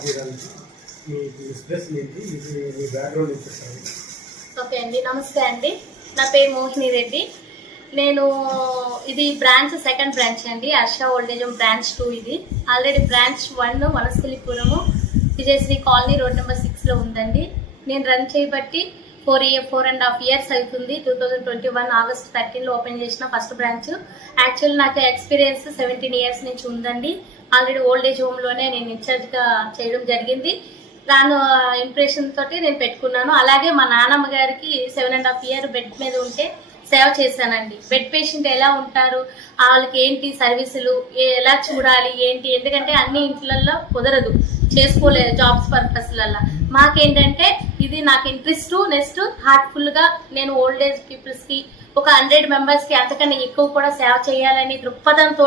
Start చేయడానికి మీ ఏంటి? మీ background ఏంటి ఓకే అండి నమస్తే అండి. నా పేరు మోహిని రెడ్డి. నేను ఇది బ్రాంచ్ సెకండ్ బ్రాంచ్ అండి. Harsha old age home branch two ఇది. Already branch one Vanasthalipuram Vijayasri colony road number సిక్స్లో ఉందండి. నేను రన్ చేయబట్టి four year four and half years అవుతుంది. Two thousand twenty one August థర్టీన్లో open చేసిన ఫస్ట్ బ్రాంచ్. యాక్చువల్ నాకు experience seventeen years నుంచి ఉందండి. ఆల్రెడీ ఓల్డ్ ఏజ్ హోమ్లోనే నేను ఇన్ఛార్జ్గా చేయడం జరిగింది. దాని ఇంప్రెషన్ తోటి నేను పెట్టుకున్నాను. అలాగే మా నాన్నమ్మ గారికి seven and half year bed మీద ఉంటే సేవ చేశానండి. బెడ్ పేషెంట్ ఎలా ఉంటారు? వాళ్ళకి ఏంటి సర్వీసులు ఎలా చూడాలి? ఏంటి? ఎందుకంటే అన్ని ఇంట్లల్లో కుదరదు. చేసుకోలేదు జాబ్స్ పర్పస్లల్లో మాకేంటంటే ఇది నాకు ఇంట్రెస్ట్ నెక్స్ట్ హార్ట్ఫుల్గా నేను ఓల్డ్ ఏజ్ పీపుల్స్కి ఒక హండ్రెడ్ మెంబర్స్కి అంతకన్నా ఎక్కువ కూడా సేవ చేయాలని దృక్పథంతో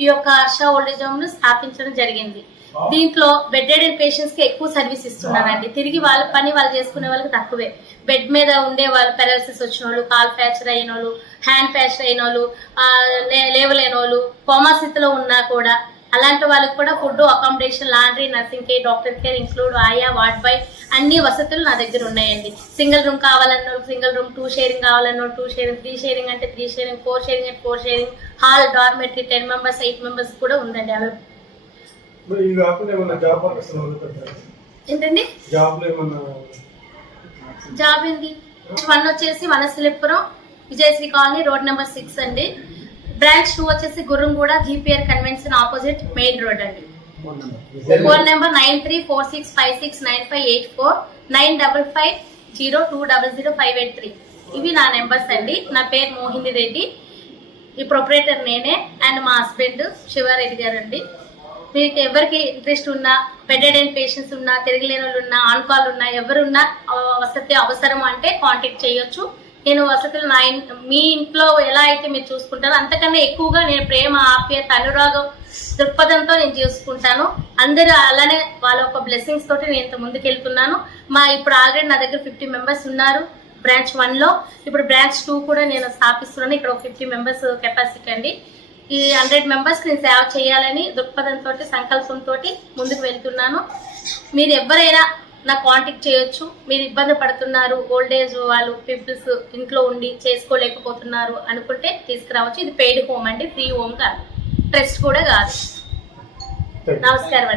ఈ యొక్క హర్ష ఓల్డేజ్ హోమ్ను స్థాపించడం జరిగింది. దీంట్లో బెడ్ పేషెంట్స్కి ఎక్కువ సర్వీస్ ఇస్తున్నానండి తిరిగి వాళ్ళ పని వాళ్ళు చేసుకునే వాళ్ళకి తక్కువే. బెడ్ మీద ఉండే వాళ్ళు పెరాలసిస్ వచ్చిన వాళ్ళు కాల్ ఫ్రాక్చర్ అయిన వాళ్ళు హ్యాండ్ ఫ్రాక్చర్ అయిన వాళ్ళు లే- లేవలేని వాళ్ళు కోమా స్థితిలో ఉన్నా కూడా అలాంటి వాళ్ళకి కూడా food accommodation laundry nursing care doctor care include ఆయా వార్డ్ బై అన్ని వసతులు నా దగ్గర ఉన్నాయండి. సింగిల్ రూమ్ కావాలన్న సింగిల్ రూమ్ టూ షేరింగ్ కావాలన్న టూ షేరింగ్ త్రీ షేరింగ్ అంటే త్రీ షేరింగ్ ఫోర్ షేరింగ్ అంటే four sharing hall dormitory ten members eight members కూడా ఉందండి. అవి ఏంటండి? జాబ్ ఏంటి వన్ వచ్చేసి Vanasthalipuram Vijayasri colony road number six అండి. బ్రాంచ్ టూ వచ్చేసి Gurramguda GPR convention opposite main road అండి. Phone number nine three four six five six nine five eight four nine double five zero two double zero five eight three. ఇవి నా numbers అండి. నా పేరు మోహిని రెడ్డి. ఈ proprietor నేనే and మా husband Sivareddy గారు అండి మీకు ఎవరికి ఇంట్రెస్ట్ ఉన్నా బెడెడ్ అండ్ పేషెంట్స్ ఉన్నా తిరగలేని వాళ్ళు ఉన్నా ఆన్ కాల్ ఉన్నా ఎవరున్నా వసతి అవసరం అంటే కాంటాక్ట్ చేయొచ్చు. నేను వసతులు నా మీ ఇంట్లో ఎలా అయితే మీరు చూసుకుంటారో అంతకన్నా ఎక్కువగా నేను ప్రేమ ఆప్యాయత అనురాగం దృక్పథంతో నేను చూసుకుంటాను. అందరూ అలానే వాళ్ళ ఒక బ్లెస్సింగ్స్ తోటి నేను ఇంత ముందుకెళ్తున్నాను మా ఇప్పుడు ఆల్రెడీ నా దగ్గర ఫిఫ్టీ మెంబర్స్ ఉన్నారు బ్రాంచ్ వన్లో ఇప్పుడు బ్రాంచ్ టూ కూడా నేను స్థాపిస్తున్నాను. ఇక్కడ ఒక ఫిఫ్టీ మెంబర్స్ కెపాసిటీ అండి. ఈ హండ్రెడ్ మెంబర్స్ నేను సేవ చేయాలని దృక్పథంతో సంకల్పంతో ముందుకు వెళ్తున్నాను. మీరు ఎవరైనా నా కాంటాక్ట్ చేయొచ్చు. మీరు ఇబ్బంది పడుతున్నారు ఓల్డ్ ఏజ్ వాళ్ళు పీపుల్స్ ఇంట్లో ఉండి చేసుకోలేకపోతున్నారు అనుకుంటే తీసుకురావచ్చు. ఇది పెయిడ్ హోమ్ అండి ఫ్రీ హోమ్ కాదు. ట్రస్ట్ కూడా కాదు. నమస్కారం అండి.